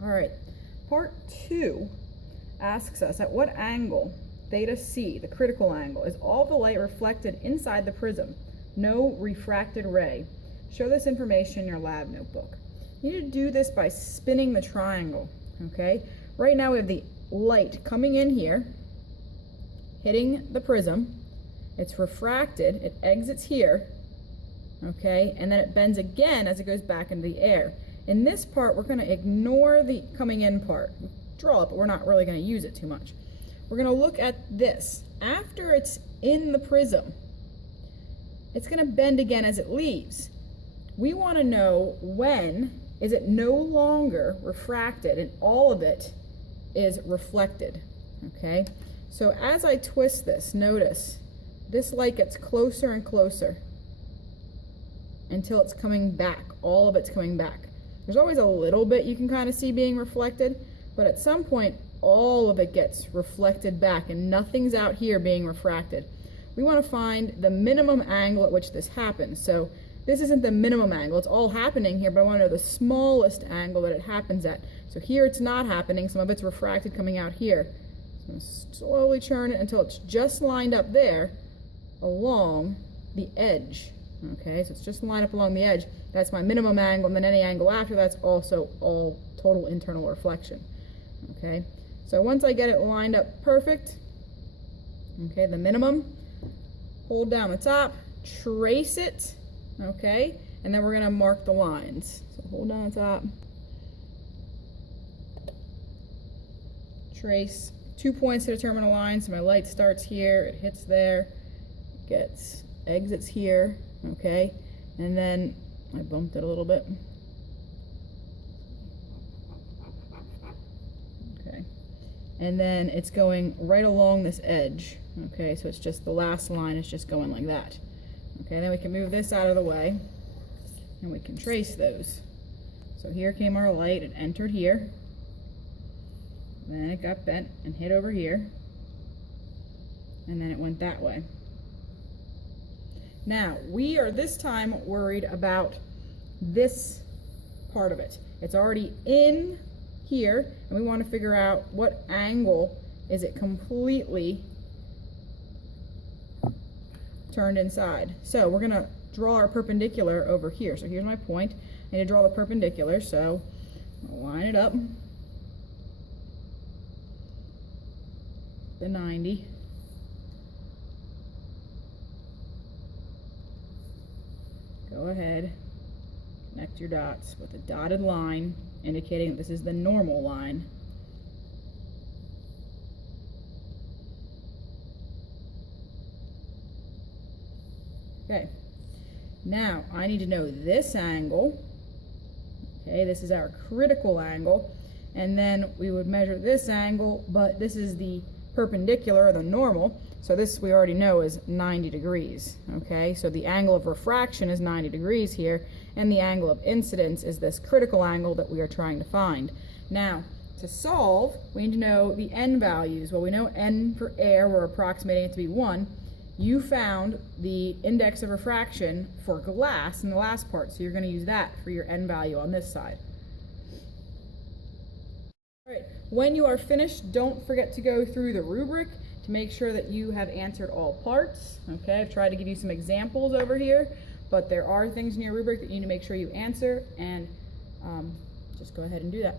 All right, part 2 asks us at what angle, theta c, the critical angle, is all the light reflected inside the prism? No refracted ray. Show this information in your lab notebook. You need to do this by spinning the triangle, okay? Right now we have the light coming in here, hitting the prism. It's refracted, it exits here, okay? And then it bends again as it goes back into the air. In this part, we're going to ignore the coming in part. Draw it, but we're not really going to use it too much. We're going to look at this. After it's in the prism, it's going to bend again as it leaves. We want to know when is it no longer refracted and all of it is reflected, okay? So as I twist this, notice this light gets closer and closer until it's coming back, all of it's coming back. There's always a little bit you can kind of see being reflected, but at some point, all of it gets reflected back and nothing's out here being refracted. We want to find the minimum angle at which this happens. So this isn't the minimum angle, it's all happening here, but I want to know the smallest angle that it happens at. So here it's not happening, some of it's refracted coming out here. So I'm going to slowly churn it until it's just lined up there along the edge. Okay, so it's just lined up along the edge. That's my minimum angle, and then any angle after that's also all total internal reflection. Okay, so once I get it lined up perfect, okay, the minimum, hold down the top, trace it, okay, and then we're going to mark the lines. So hold down the top, trace 2 points to determine a line. So my light starts here, it hits there, exits here, okay, and then I bumped it a little bit. Okay, and then it's going right along this edge. Okay, so it's just the last line is just going like that. Okay, then we can move this out of the way and we can trace those. So here came our light, it entered here, then it got bent and hit over here, and then it went that way. Now, we are this time worried about this part of it. It's already in here, and we want to figure out what angle is it completely turned inside. So we're going to draw our perpendicular over here. So here's my point. I need to draw the perpendicular, so I'll line it up. The 90. Go ahead, connect your dots with a dotted line indicating that this is the normal line. Okay, now I need to know this angle. Okay, this is our critical angle, and then we would measure this angle, but this is the perpendicular, or the normal. So this we already know is 90 degrees, okay? So the angle of refraction is 90 degrees here, and the angle of incidence is this critical angle that we are trying to find. Now, to solve, we need to know the n values. Well, we know n for air, we're approximating it to be 1. You found the index of refraction for glass in the last part, so you're going to use that for your n value on this side. All right, when you are finished, don't forget to go through the rubric to make sure that you have answered all parts. Okay, I've tried to give you some examples over here, but there are things in your rubric that you need to make sure you answer, and just go ahead and do that.